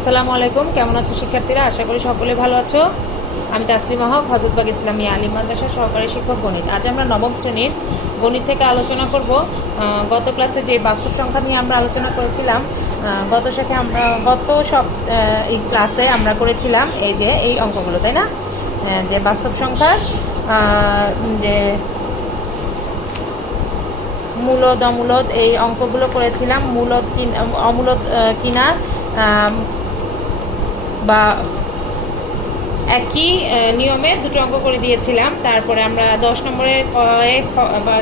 আসসালামু আলাইকুম, কেমন আছো শিক্ষার্থীরা? আশা করি সকলে ভালো আছো। আমি তাসলিমা হক, হযরতবাগ ইসলামী আলিম মাদ্রাসা সহকারী শিক্ষক গণিত। আজ আমরা নবম শ্রেণীর গণিত থেকে আলোচনা করব। গত ক্লাসে যে বাস্তব সংখ্যা নিয়ে আমরা আলোচনা করেছিলাম, গত সব এই ক্লাসে আমরা করেছিলাম এই যে এই অঙ্কগুলো, তাই না? যে বাস্তব সংখ্যার যে মূলদ অমূলদ এই অঙ্কগুলো করেছিলাম। মূলদ অমূলদ কিনা বা একই নিয়মে দুটো অঙ্ক করে দিয়েছিলাম। তারপরে আমরা 10 নম্বরে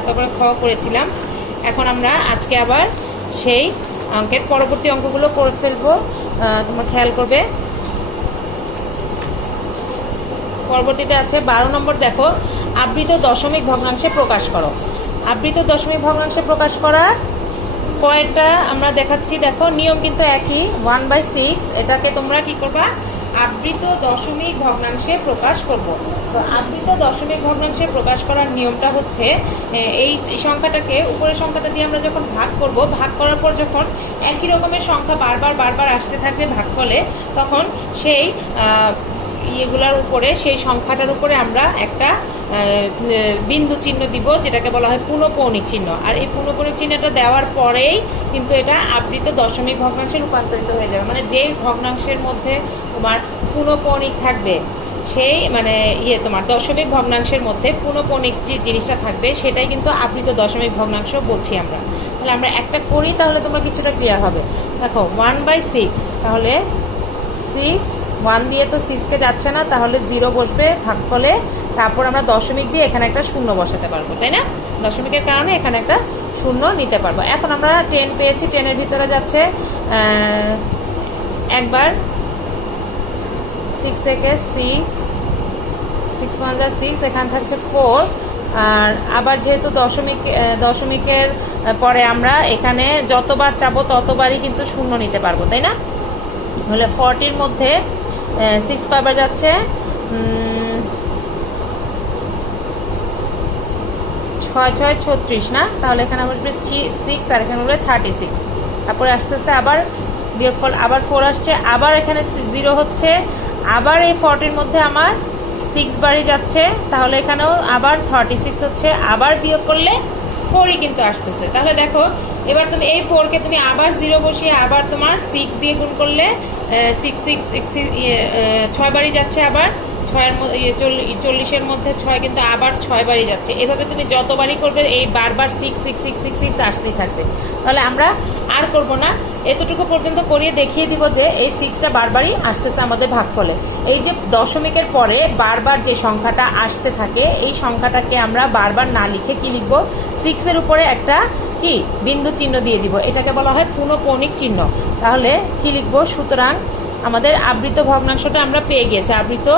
তারপরে খ করেছিলাম। এখন আমরা আজকে আবার সেই অঙ্কের পরবর্তী অঙ্কগুলো করে ফেলবো। তোমরা খেয়াল করবে, পরবর্তীতে আছে 12 নম্বর। দেখো, আবৃত দশমিক ভগ্নাংশে প্রকাশ করো। আবৃত দশমিক ভগ্নাংশে প্রকাশ করার কয়টা আমরা দেখাচ্ছি। দেখো, নিয়ম কিন্তু একই, 1/6। এটাকে তোমরা কি করবা? আবৃত দশমিক ভগ্নাংশে প্রকাশ করব। তো আবৃত দশমিক ভগ্নাংশে প্রকাশ করার নিয়মটা হচ্ছে, এই সংখ্যাটাকে উপরের সংখ্যাটা দিয়ে আমরা যখন ভাগ করব, ভাগ করার পর যখন একই রকমের সংখ্যা বারবার আসতে থাকবে ভাগফলে, তখন সেই ইয়েগুলার উপরে, সেই সংখ্যাটার উপরে আমরা একটা বিন্দু চিহ্ন দিব, যেটাকে বলা হয় পুনঃপৌনিক চিহ্ন। আর এই পুনঃপৌনিক চিহ্নটা দেওয়ার পরেই কিন্তু এটা আবৃত দশমিক ভগ্নাংশে রূপান্তরিত হয়ে যাবে। মানে যে ভগ্নাংশের মধ্যে তোমার পুনঃপৌনিক থাকবে, সেই তোমার দশমিক ভগ্নাংশের মধ্যে পুনঃপৌনিক যে জিনিসটা থাকবে, সেটাই কিন্তু আবৃত দশমিক ভগ্নাংশ বলছি আমরা। তাহলে আমরা একটা করি, তাহলে তোমরা কিছুটা ক্লিয়ার হবে। দেখো, 1/6, তাহলে 6, 1 দিয়ে তো 6কে যাচ্ছে না, তাহলে 0 বসবে ভাগফলে। তারপর আমরা দশমিক দিয়ে এখানে একটা শূন্য বসাতে পারবো, তাই না? দশমিকের কারণে এখানে একটা শূন্য নিতে পারবো। এখন আমরা 10 পেয়েছি, 10-এর ভিতরে যাচ্ছে একবার 6 থেকে 6, 6 1 6, এখানে থাকছে 4। আর আবার যেহেতু দশমিকের পরে আমরা এখানে যতবার চাবো ততবারই কিন্তু শূন্য নিতে পারবো, তাই না? তাহলে 40-র মধ্যে 6 কয়বার যাচ্ছে? 6 6 36 না? তাহলে এখানে বসবে 6, আর এখানে বলবে 36। তারপরে আসতেছে আবার বিয়োগফল, আবার 4 আসছে, আবার এখানে 0 হচ্ছে, আবার এই 40-র মধ্যে আমার 6 বারই যাচ্ছে, তাহলে এখানেও আবার 36 হচ্ছে, আবার বিয়োগ করলে 4ই কিন্তু আসতেছে। তাহলে দেখো, এবার তুমি এই 4কে তুমি আবার 0 বসিয়ে আবার তোমার 6 দিয়ে গুণ করলে 6 বারই যাচ্ছে, আবার 40-এর মধ্যে 6 কিন্তু আবার 6 বারই যাচ্ছে। এভাবে তুমি যতবারই করবে এই বারবার 6 6 6 6 6 আসতেই থাকবে। তাহলে আমরা আর করব না, এতটুকু পর্যন্ত করিয়ে দেখিয়ে দিব যে এই 6টা বারবারই আসতেছে আমাদের ভাগফলে। এই যে দশমিকের পরে বারবার যে সংখ্যাটা আসতে থাকে, এই সংখ্যাটাকে আমরা বারবার না লিখে কি লিখব? 6-এর উপরে একটা কি বিন্দু চিহ্ন দিয়ে দিব, এটাকে বলা হয় পুনঃপৌনিক চিহ্ন। তাহলে কি লিখব? সুতরাং আমাদের আবৃত ভগ্নাংশটা আমরা পেয়ে গেছি, আবৃত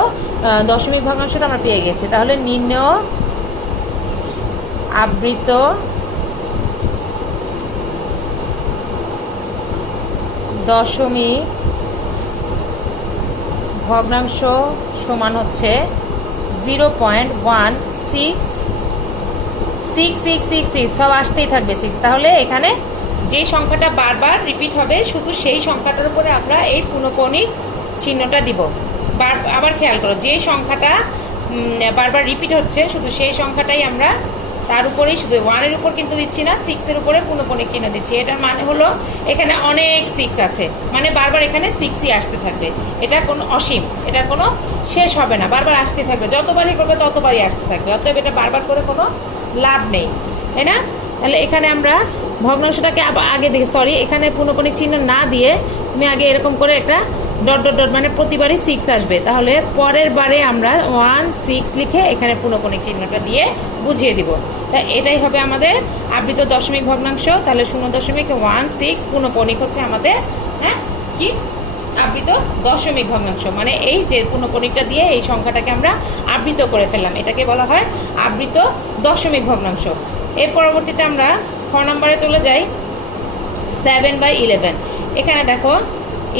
দশমিক ভগ্নাংশটা আমরা পেয়ে গেছি। তাহলে নির্ণয় আবৃত দশমিক ভগ্নাংশ সমান হচ্ছে 0.1666, সব আসতেই থাকবে 6। তাহলে এখানে যে সংখ্যাটা বারবার রিপিট হবে, শুধু সেই সংখ্যাটার উপরে আমরা এই পুনঃপৌনিক চিহ্নটা দিব। আবার খেয়াল করো, যে সংখ্যাটা বারবার রিপিট হচ্ছে, শুধু সেই সংখ্যাটাই আমরা তার উপরেই, শুধু 1-এর উপর কিন্তু দিচ্ছি না, 6-এর উপরে পুনঃপৌনিক চিহ্ন দিচ্ছি। এটার মানে হলো এখানে অনেক 6 আছে, মানে বারবার এখানে 6ই আসতে থাকবে। এটা কোনো অসীম, এটা কোনো শেষ হবে না, বারবার আসতে থাকবে, যতবারই করবে ততবারই আসতে থাকবে। অতএব এটা বারবার করে কোনো লাভ নেই, তাই না? তাহলে এখানে আমরা ভগ্নাংশটাকে আগে দেখে, এখানে পুনঃপৌনিক চিহ্ন না দিয়ে তুমি আগে এরকম করে একটা ডট ডট ডট, মানে প্রতিবারই 6 আসবে। তাহলে পরের বারে আমরা 1 6 লিখে এখানে পুনঃপৌনিক চিহ্নটা দিয়ে বুঝিয়ে দিব। তাই এটাই হবে আমাদের আবৃত দশমিক ভগ্নাংশ। তাহলে 0.16 পুনঃপৌনিক হচ্ছে আমাদের কি আবৃত দশমিক ভগ্নাংশ। মানে এই যে পুনঃপৌনিকটা দিয়ে এই সংখ্যাটাকে আমরা আবৃত করে ফেললাম, এটাকে বলা হয় আবৃত দশমিক ভগ্নাংশ। এর পরবর্তীতে আমরা খ নম্বরে চলে যাই, 7/11। এখানে দেখো,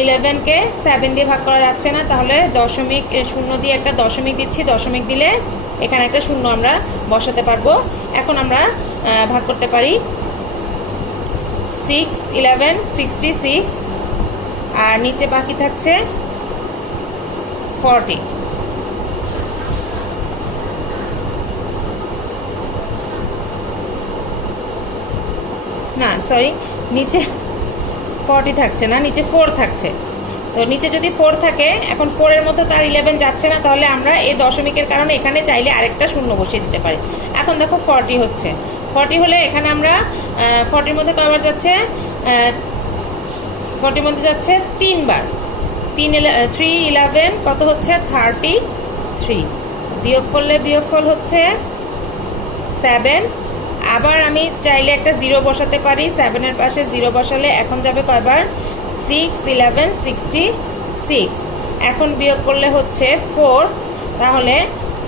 11কে 7 দিয়ে ভাগ করা যাচ্ছে না, তাহলে দশমিক শূন্য দিয়ে একটা দশমিক দিচ্ছি, দশমিক দিলে এখানে একটা শূন্য আমরা বসাতে পারবো। এখন আমরা ভাগ করতে পারি 6 11 66, আর নিচে বাকি থাকছে 40। না সরি, নিচে 40 থাকছে না, নিচে 4 থাকছে। তো নিচে যদি 4 থাকে, এখন 4 এর মধ্যে তার 11 যাচ্ছে না, তাহলে আমরা এই দশমিকের কারণে এখানে চাইলে আরেকটা শূন্য বসিয়ে দিতে পারি। এখন দেখো 40 হচ্ছে, 40 হলে এখানে আমরা 40 মধ্যে কয়বার যাচ্ছে, 40 মধ্যে যাচ্ছে 3 বার। 3 11 কত হচ্ছে 33। বিয়োগ করলে বিয়োগফল হচ্ছে 7। আবার আমি চাইলে একটা 0 বসাতে পারি, 7 এর পাশে 0 বসালে এখন যাবে কয়বার, 6 11 66। এখন বিয়োগ করলে হচ্ছে 4, তাহলে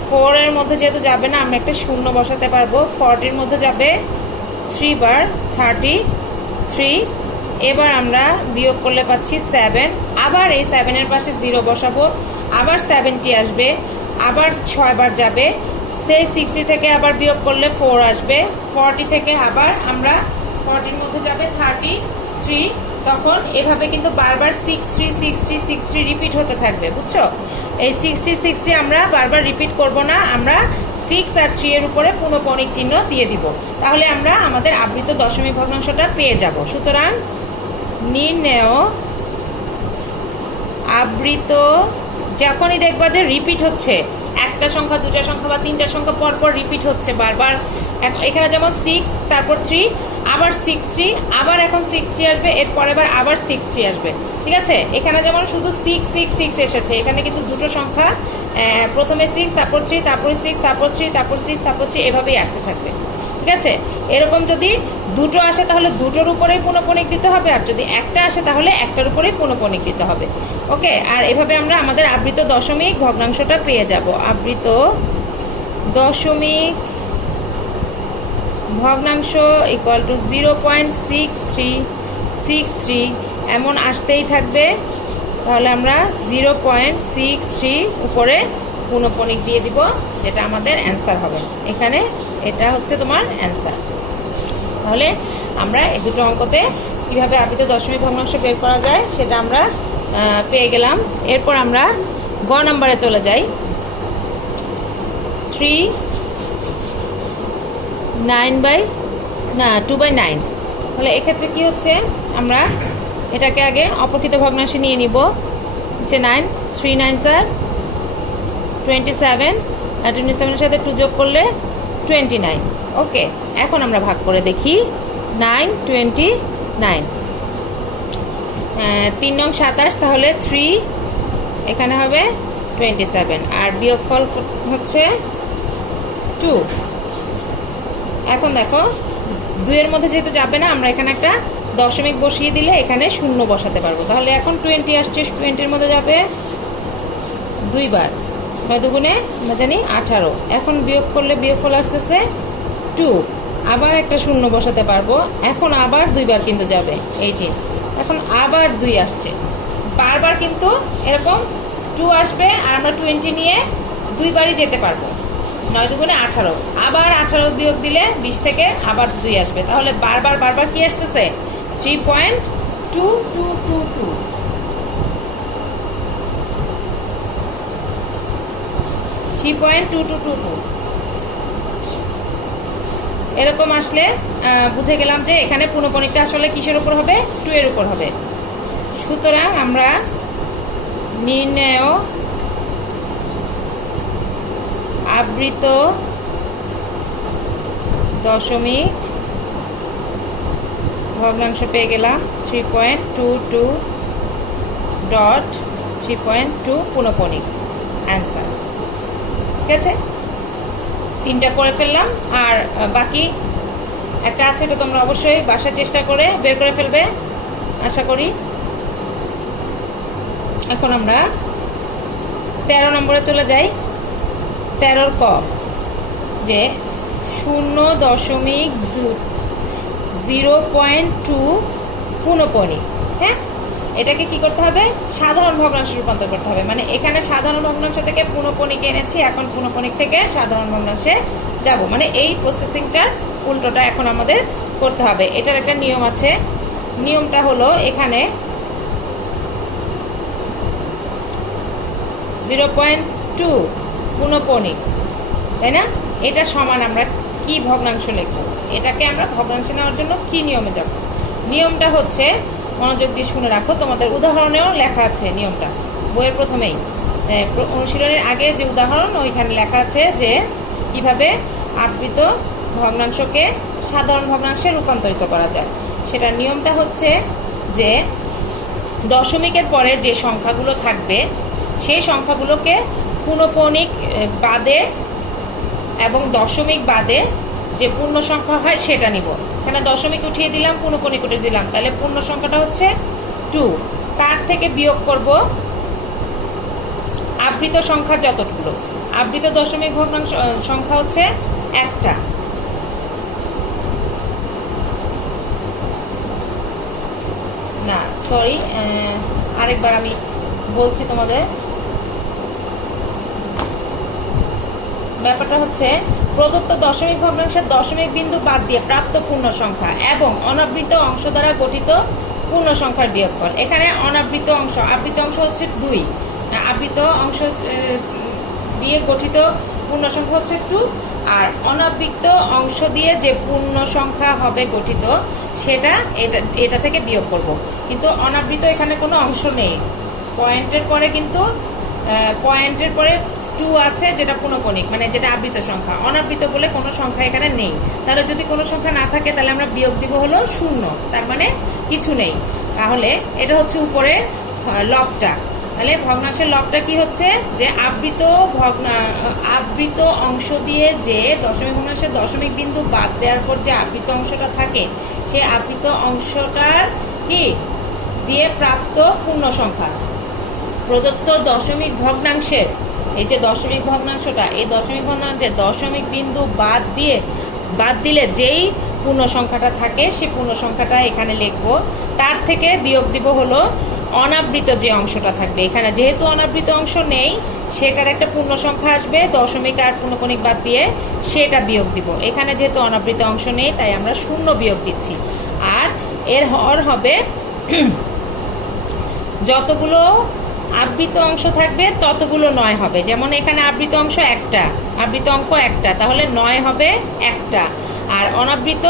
4 এর মধ্যে যেহেতু যাবে না, আমরা একটা শূন্য বসাতে পারবো। 40 এর মধ্যে যাবে 3 বার, 33। এবার আমরা বিয়োগ করলে পাচ্ছি 7। আবার এই 7 এর পাশে 0 বসাবো, আবার 70 আসবে, আবার 6 বার যাবে। সেই 60 থেকে আবার বিয়োগ করলে 4 আসবে। 40 থেকে আবার আমরা 40 এর মধ্যে যাবে 33। তখন এভাবে কিন্তু বারবার 63 63 63 রিপিট হতে থাকবে, বুঝছো? এই 60 60 আমরা বারবার রিপিট করব না, আমরা 6 আর 3 এর উপরে পুনঃপণিক চিহ্ন দিয়ে দিব, তাহলে আমরা আমাদের আবৃত দশমিক ভগ্নাংশটা পেয়ে যাব। সুতরাং নির্ণেয় আবৃত, যখনই দেখবা যে রিপিট হচ্ছে, একটা সংখ্যা, দুটা সংখ্যা বা তিনটা সংখ্যা পরপর রিপিট হচ্ছে বারবার, এখানে যেমন 6 তারপর 3 আবার 6 3 আবার এখন 6 3 আসবে, এরপর আবার 6 3 আসবে, ঠিক আছে? এখানে যেমন শুধু 6 6 6 এসেছে, এখানে কিন্তু দুটো সংখ্যা, প্রথমে 6 তারপর 3 তারপর 6 তারপর 3 তারপর 6 তারপর 3 এভাবেই আসতে থাকবে, ঠিক আছে? এরকম যদি দুটো আসে তাহলে দুটোর উপরেই পুনঃপণিক দিতে হবে, আর যদি একটা আসে তাহলে একটার উপরেই পুনঃপণিক দিতে হবে। ওকে, আর এভাবে আমরা আমাদের আবৃত দশমিক ভগ্নাংশটা পেয়ে যাব। আবৃত দশমিক ভগ্নাংশ ইকুয়াল টু 0.6363 এমন আসতেই থাকবে, তাহলে আমরা 0.63 উপরে পুনঃপণিক দিয়ে দিব, যেটা আমাদের অ্যান্সার হবে। এখানে এটা হচ্ছে তোমার অ্যান্সার। তাহলে আমরা এই দুটো অঙ্কতে কিভাবে আবৃত দশমিক ভগ্নাংশ বের করা যায় সেটা আমরা পেয়ে গেলাম। এরপর আমরা গ নম্বরে চলে যাই। 2/9। তাহলে এক্ষেত্রে কি হচ্ছে, আমরা এটাকে আগে অপ্রকৃত ভগ্নাংশে নিয়ে নিব, হচ্ছে 9, 3 9 27, আর 27 এর সাথে 2 যোগ করলে 29। ওকে, এখন আমরা ভাগ করে দেখি। 9 29, 3 নং 27, তাহলে 3 এখানে হবে 27, আর বিয়োগফল হচ্ছে 2। এখন দেখো 2 এর মধ্যে যেহেতু যাবে না, আমরা এখানে একটা দশমিক বসিয়ে দিলে এখানে শূন্য বসাতে পারবো। তাহলে এখন 20 আসছে, 20 এর মধ্যে যাবে 2 বার, 9 দুগুণে আমরা জানি 18। এখন বিয়োগ করলে বিয়োগফল আসতেছে 2, আবার একটা শূন্য বসাতে পারবো। এখন আবার 2 বার কিন্তু যাবে 18, এখন আবার 2 আসছে, বারবার কিন্তু এরকম 2 আসবে, আর আমরা 20 নিয়ে 2 বারই যেতে পারবো। 9 দুগুণে 18, আবার 18 বিয়োগ দিলে 20 থেকে আবার 2 আসবে, তাহলে বারবার বারবার কি আসতেছে 3.2222। এরকম আসলে বুঝে গেলাম যে এখানে পুনঃপণিকটা আসলে কিসের উপর হবে, 2 এর উপর হবে। সুতরাং আমরা নির্ণেয় আবৃত দশমিক ভগ্নাংশ পেয়ে গেলাম 3.22.3.2 পুনঃপণিক অ্যান্সার। ঠিক আছে, 3টা করে ফেললাম, আর বাকি একটা আছে, এটা তোমরা অবশ্যই বাসায় চেষ্টা করে বের করে ফেলবে আশা করি। এখন আমরা 13 নম্বরে চলে যাই। 13 ক, যে 0.02 পুনঃপণিক। হ্যাঁ, এটাকে কি করতে হবে, সাধারণ ভগ্নাংশে রূপান্তর করতে হবে। মানে এখানে সাধারণ ভগ্নাংশ থেকে পুনঃপণিক এনেছি, এখন পুনঃপণিক থেকে সাধারণ ভগ্নাংশে যাব, মানে এই প্রসেসিংটার উল্টোটা এখন আমাদের করতে হবে। এটার একটা নিয়ম আছে, নিয়মটা হলো এখানে 0.2 পুনঃপণিক, তাই না? এটা সমান আমরা কি ভগ্নাংশ লিখব? এটাকে আমরা ভগ্নাংশ নেওয়ার জন্য কি নিয়মে যাব? নিয়মটা হচ্ছে, মনোযোগ দিয়ে শুনে রাখো, তোমাদের উদাহরণেও লেখা আছে নিয়মটা বইয়ের প্রথমেই, অনুশীলনের আগে যে উদাহরণ ওইখানে লেখা আছে যে কিভাবে আবৃত ভগ্নাংশকে সাধারণ ভগ্নাংশে রূপান্তরিত করা যায়। সেটা নিয়মটা হচ্ছে যে দশমিকের পরে যে সংখ্যাগুলো থাকবে সেই সংখ্যাগুলোকে পুনঃপণিক বাদে এবং দশমিক বাদে যে পূর্ণ সংখ্যা হয় সেটা নিব। এখানে দশমিক উঠিয়ে দিলাম, পুনঃপণিক উঠিয়ে দিলাম, তাহলে পূর্ণ সংখ্যাটা হচ্ছে 2। তার থেকে বিয়োগ করব আবৃত সংখ্যা যতগুলো। আবৃত দশমিক ভগ্নাংশ সংখ্যা হচ্ছে একটা। না সরি, আরেকবার আমি বলছি তোমাদের। ব্যাপারটা হচ্ছে প্রদত্ত দশমিক ভগ্নাংশের দশমিক বিন্দু বাদ দিয়ে প্রাপ্ত পূর্ণ সংখ্যা এবং অনাবৃত অংশ দ্বারা গঠিত পূর্ণ সংখ্যার বিয়োগফল। এখানে অনাবৃত অংশ, আবৃত অংশ হচ্ছে 2, আবৃত অংশ দিয়ে গঠিত পূর্ণ সংখ্যা হচ্ছে 2, আর অনাবৃত অংশ দিয়ে যে পূর্ণ সংখ্যা হবে গঠিত সেটা এটা থেকে বিয়োগ করব। কিন্তু অনাবৃত এখানে কোনো অংশ নেই, পয়েন্টের পরে কিন্তু পয়েন্টের পরে 2 আছে, যেটা পুনঃপণিক, মানে যেটা আবৃত সংখ্যা। অনাবৃত বলে কোনো সংখ্যা এখানে নেই। তাহলে যদি কোনো সংখ্যা না থাকে তাহলে আমরা বিয়োগ দিব হলো 0, তার মানে কিছু নেই। তাহলে এটা হচ্ছে উপরে লবটা। তাহলে ভগ্নাংশের লবটা কি হচ্ছে যে আবৃত অংশ দিয়ে যে দশমিক ভগ্নাংশের দশমিক বিন্দু বাদ দেওয়ার পর যে আবৃত অংশটা থাকে সেই আবৃত অংশটার কি দিয়ে প্রাপ্ত পূর্ণ সংখ্যা। প্রদত্ত দশমিক ভগ্নাংশের এই যে দশমিক ভগ্নাংশটা, এই দশমিক ভগ্নাংশে দশমিক বিন্দু বাদ দিলে যেই পূর্ণ সংখ্যাটা থাকে সেই পূর্ণ সংখ্যাটা এখানে লিখবো। তার থেকে বিয়োগ দিব হলো অনাবৃত যে অংশটা থাকবে। এখানে যেহেতু অনাবৃত অংশ নেই, সেটার একটা পূর্ণ সংখ্যা আসবে, দশমিক আর পুনঃপণিক বাদ দিয়ে সেটা বিয়োগ দিব। এখানে যেহেতু অনাবৃত অংশ নেই তাই আমরা 0 বিয়োগ দিচ্ছি। আর এর হর হবে যতগুলো আবৃত অংশ থাকবে ততগুলো 9 হবে। যেমন এখানে আবৃত অংশ একটা, আবৃত অঙ্ক একটা, তাহলে 9 হবে একটা। আর অনাবৃত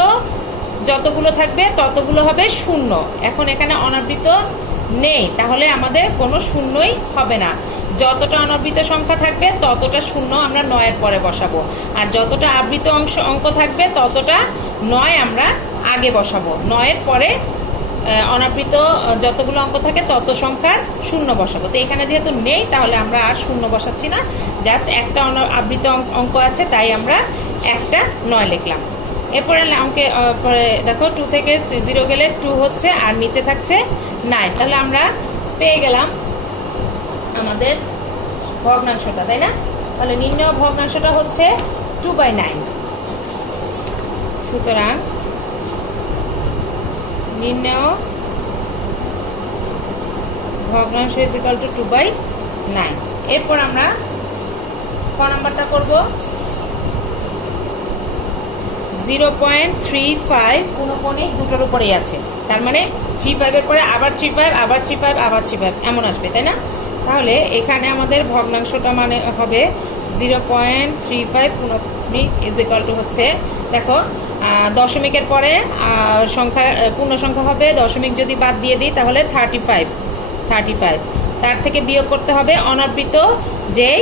যতগুলো থাকবে ততগুলো হবে 0। এখন এখানে অনাবৃত নেই, তাহলে আমাদের কোনো 0ই হবে না। যতটা অনাবৃত সংখ্যা থাকবে ততটা 0 আমরা 9-এর পরে বসাবো, আর যতটা আবৃত অঙ্ক থাকবে ততটা 9 আমরা আগে বসাবো। 9-এর পরে অনাবৃত যতগুলো অঙ্ক থাকে তত সংখ্যার 0 বসাবো। তো এখানে যেহেতু নেই তাহলে আমরা আর 0 বসাচ্ছি না, জাস্ট একটা আবৃত অঙ্ক আছে তাই আমরা একটা 9 লিখলাম। এরপরে অঙ্কে পরে দেখো 2 থেকে 0 গেলে 2 হচ্ছে আর নিচে থাকছে 9। তাহলে আমরা পেয়ে গেলাম আমাদের ভগ্নাংশটা, তাই না? তাহলে নির্ণয় ভগ্নাংশটা হচ্ছে 2/9। সুতরাং নির্ণয় ভগ্নাংশ ইজ ইকুয়াল টু 2/9। এরপর আমরা ক নাম্বারটা করব। 0.35 পুনঃপণিক দুটোর উপরেই আছে, তার মানে 35-এর পরে আবার 35, আবার 35, আবার 35 এমন আসবে, তাই না? তাহলে এখানে আমাদের ভগ্নাংশটা মানে হবে 0.35 পুনঃপণিক ইজ ইকুয়াল টু হচ্ছে, দেখো দশমিকের পরে সংখ্যা পূর্ণ সংখ্যা হবে, দশমিক যদি বাদ দিয়ে দিই তাহলে 35। তার থেকে বিয়োগ করতে হবে অনাবৃত যেই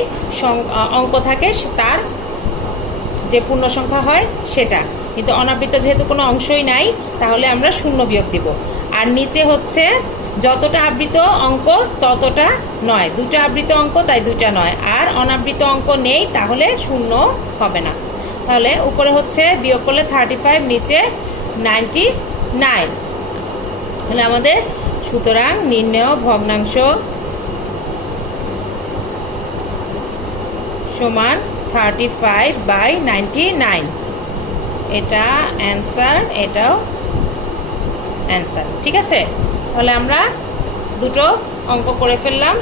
অঙ্ক থাকে তার যে পূর্ণ সংখ্যা হয় সেটা। কিন্তু অনাবৃত যেহেতু কোনো অংশই নাই তাহলে আমরা 0 বিয়োগ দিব। আর নিচে হচ্ছে যতটা আবৃত অঙ্ক ততটা 9, 2টা আবৃত অঙ্ক তাই 2টা 9, আর অনাবৃত অঙ্ক নেই তাহলে 0 হবে না। তাহলে উপরে হচ্ছে বিয়োগ করলে 35, নিচে 99। তাহলে আমাদের সুতরাং নির্ণেয় ভগ্নাংশ সমান 35/99। এটা অ্যান্সার, এটাও অ্যান্সার। ঠিক আছে, তাহলে আমরা দুটো অঙ্ক করে ফেললাম,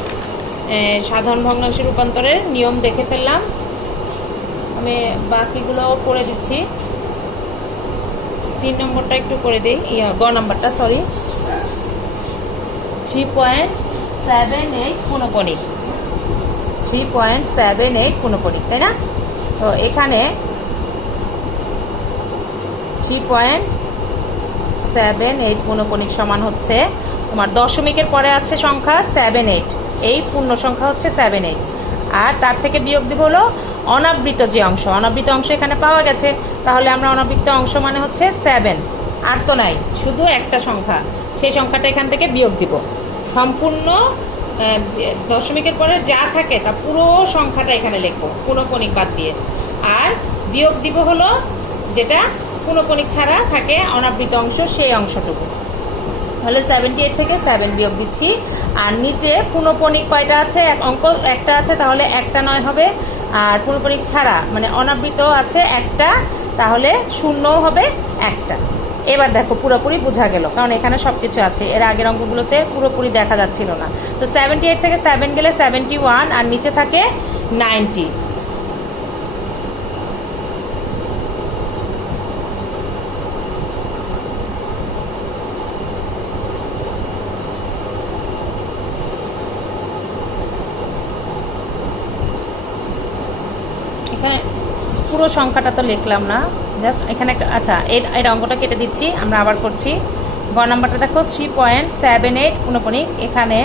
সাধারণ ভগ্নাংশের রূপান্তরের নিয়ম দেখে ফেললাম। আমি বাকিগুলোও করে দিচ্ছি। 3 নম্বরটা একটু করে দিই, গ নাম্বারটা, সরি। 3.78 পুনঃপণিক। 3.78 পুনঃপণিক, তাই না? তো এখানে 3.78 পুনঃপণিক সমান হচ্ছে তোমার দশমিকের পরে আছে সংখ্যা 78, এই পূর্ণ সংখ্যা হচ্ছে 78, আর তার থেকে বিয়োগ দিব হলো অনাবৃত যে অংশ। অনাবৃত অংশ এখানে পাওয়া গেছে, তাহলে আমরা অনাবৃত অংশ মানে হচ্ছে 7, আর তো নাই, শুধু একটা সংখ্যা, সেই সংখ্যাটা এখান থেকে বিয়োগ দিব। সম্পূর্ণ দশমিকের পরে যা থাকে তা পুরো সংখ্যাটা এখানে লিখবো পুনঃপণিক বাদ দিয়ে, আর বিয়োগ দিব হলো যেটা পুনঃপণিক ছাড়া থাকে অনাবৃত অংশ, সেই অংশটুকু। তাহলে 78 থেকে 7 বিয়োগ দিচ্ছি। আর নিচে পুনঃপণিক কয়টা আছে? অঙ্ক একটা আছে, তাহলে একটা 9 হবে। আর পুনঃপণিক ছাড়া মানে অনাবৃত আছে একটা, তাহলে শূন্যও হবে একটা। এবার দেখো পুরোপুরি বোঝা গেল, কারণ এখানে সবকিছু আছে, এর আগের অঙ্কগুলোতে পুরোপুরি দেখা যাচ্ছিল না। তো 78 থেকে 7 গেলে 71, আর নিচে থাকে 90। এখানে পুরো সংখ্যাটা তো লিখলাম না, জাস্ট এখানে একটা, আচ্ছা এর অঙ্কটা কেটে দিচ্ছি, আমরা আবার করছি। গ নাম্বারটা দেখো 3.78 পুনঃপণিক, এখানে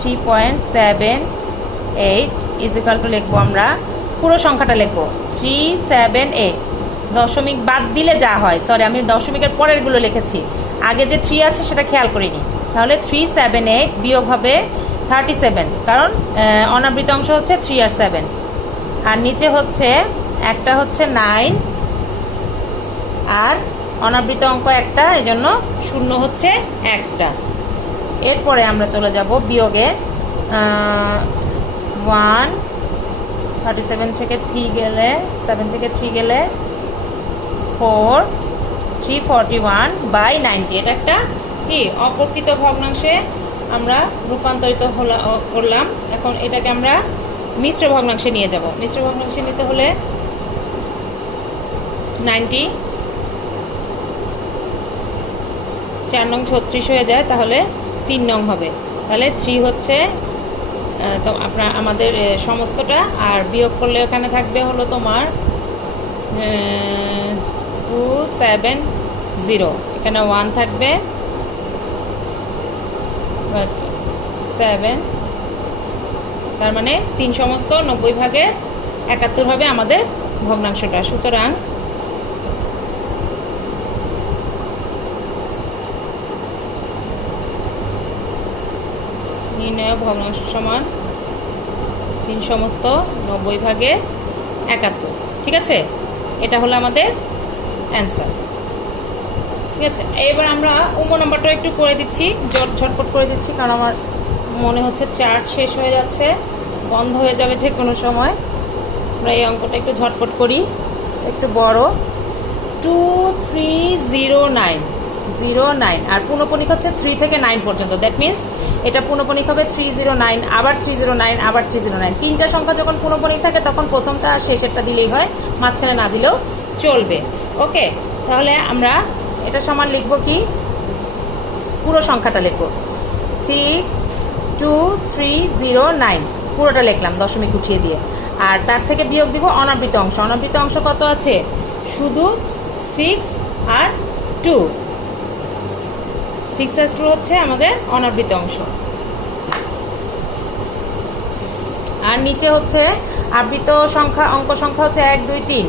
3.78 ইজ ইকাল টু লিখবো, আমরা পুরো সংখ্যাটা লিখবো 378, দশমিক বাদ দিলে যা হয়, সরি আমি দশমিকের পরের গুলো লিখেছি, আগে যে 3 আছে সেটা খেয়াল করিনি। তাহলে 378 বিয়োগ হবে 37, কারণ অনাবৃত অংশ হচ্ছে 3 আর 7, আর নিচে হচ্ছে একটা হচ্ছে 9, আর অনাবৃত অঙ্ক একটা, এই জন্য শূন্য হচ্ছে একটা। এরপরে আমরা চলে যাব বিয়োগে। 37 থেকে 3 গেলে 7 থেকে 3 গেলে 341 বাই 90, এটা একটা কি অপ্রকৃত ভগ্নাংশে আমরা রূপান্তরিত করলাম। এখন এটাকে আমরা মিশ্র ভগ্নাংশে নিয়ে যাব। মিশ্র ভগ্নাংশে নিতে হলে 90 4 নং 36 হয়ে যায়, তাহলে 3 নং হবে। তাহলে 3 হচ্ছে তো আমাদের সমস্তটা, আর বিয়োগ করলে ওখানে থাকবে হলো তোমার 270, এখানে 1 থাকবে 7, তার মানে 3 সমস্ত 90 ভাগে 71 হবে আমাদের ভগ্নাংশটা। সুতরাং নির্ণয় ভগ্নাংশ সমান 3 সমস্ত 90 ভাগে 71, ঠিক আছে? এটা হলো আমাদের অ্যান্সার, ঠিক আছে? এবার আমরা নম্বরটা একটু করে দিচ্ছি, ঝটপট করে দিচ্ছি, কারণ আমার মনে হচ্ছে চার্জ শেষ হয়ে যাচ্ছে, বন্ধ হয়ে যাবে যে কোনো সময়। আমরা এই অঙ্কটা একটু ঝটপট করি, একটু বড়। 2309, আর পুনঃপণিক হচ্ছে 3 থেকে 9 পর্যন্ত। দ্যাট মিনস এটা পুনঃপণিক হবে 309, আবার 309, আবার 309। 3টা সংখ্যা যখন পুনঃপণিক থাকে তখন প্রথমটা আর শেষেরটা দিলেই হয়, মাঝখানে না দিলেও চলবে। ওকে, তাহলে আমরা এটা সমান লিখবো কি, পুরো সংখ্যাটা লিখবো 62309, পুরোটা লিখলাম দশমিক উঠিয়ে দিয়ে। আর তার থেকে বিয়োগ দিব অনাবৃত অংশ। অনাবৃত অংশ কত আছে? শুধু 6 আর 2। 6 আর 2 হচ্ছে আমাদের অনাবৃত অংশ। আর নিচে হচ্ছে আবৃত সংখ্যা, অঙ্ক সংখ্যা হচ্ছে 1 2 3,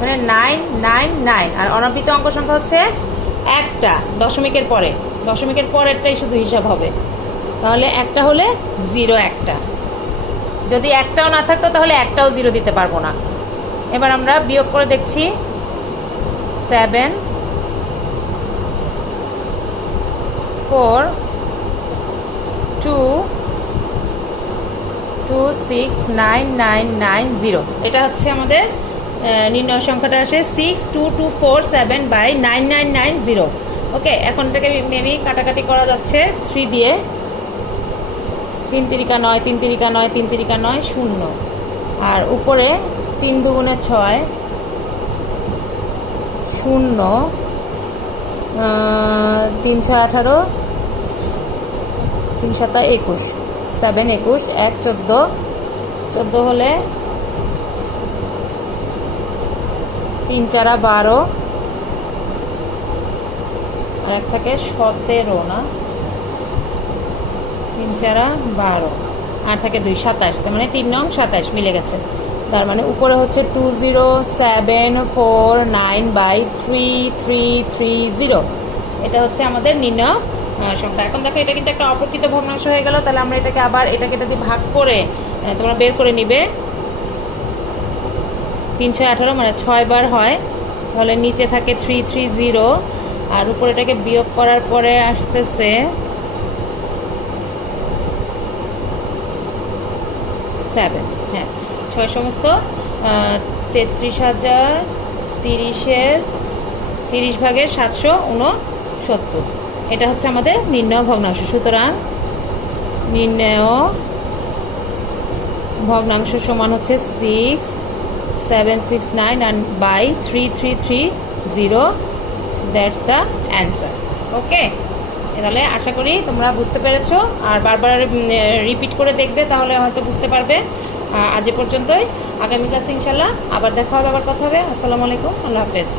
মানে 999, আর অনাবৃত অঙ্ক সংখ্যা হচ্ছে একটা দশমিকের পরে, দশমিকের পরেরটাই শুধু হিসাব হবে। তাহলে একটা হলে 0 একটা, যদি একটাও না থাকতো তাহলে একটাও 0 দিতে পারবো না। এবার আমরা বিয়োগ করে দেখছি। 7 4 2 2 6 9 9 9 0, এটা হচ্ছে আমাদের নির্ণয় সংখ্যাটা আসে 62247/9990। ওকে, এখন এটাকে মেবি কাটাকাটি করা যাচ্ছে 3 দিয়ে। 3 তিরিকা 9, 3 তিরিকা 9, 3 তিরিকা 9, 0। আর উপরে 3 দুগুণে 6, 0, 3 6 18, 3 7 21, 7 21, 1 14, 14 হলে 3 4 12, আর এক থাকে 17 না, 3 4 12, আর থাকে 2 27, তার মানে 3 নং 27 মিলে গেছে। তার মানে উপরে হচ্ছে 20749/3330, এটা হচ্ছে আমাদের নির্ণয় সংখ্যা। এখন দেখো এটা কিন্তু একটা অপ্রকৃত ভগ্নাংশ হয়ে গেল, তাহলে আমরা এটাকে আবার এটা দিয়ে ভাগ করে তোমরা বের করে নিবে। 3 6 18 মানে 6 বার হয়, তাহলে নিচে থাকে 330, আর উপরে এটাকে বিয়োগ করার পরে আসতেছে 7। হ্যাঁ, 6 সমস্ত 33,000, 30 ভাগের 769, এটা হচ্ছে আমাদের নির্ণয় ভগ্নাংশ। সুতরাং নির্ণয় ভগ্নাংশ সমান হচ্ছে 6769/3330, দ্যাটস দ্য অ্যান্সার। ওকে, তাহলে আশা করি তোমরা বুঝতে পেরেছো, আর বারবার রিপিট করে দেখবে, তাহলে হয়তো বুঝতে পারবে। আজ এ পর্যন্তই, আগামী ক্লাসে ইনশাল্লাহ আবার দেখা হবে, আবার কথা হবে। আসসালামু আলাইকুম, আল্লাহ হাফেজ।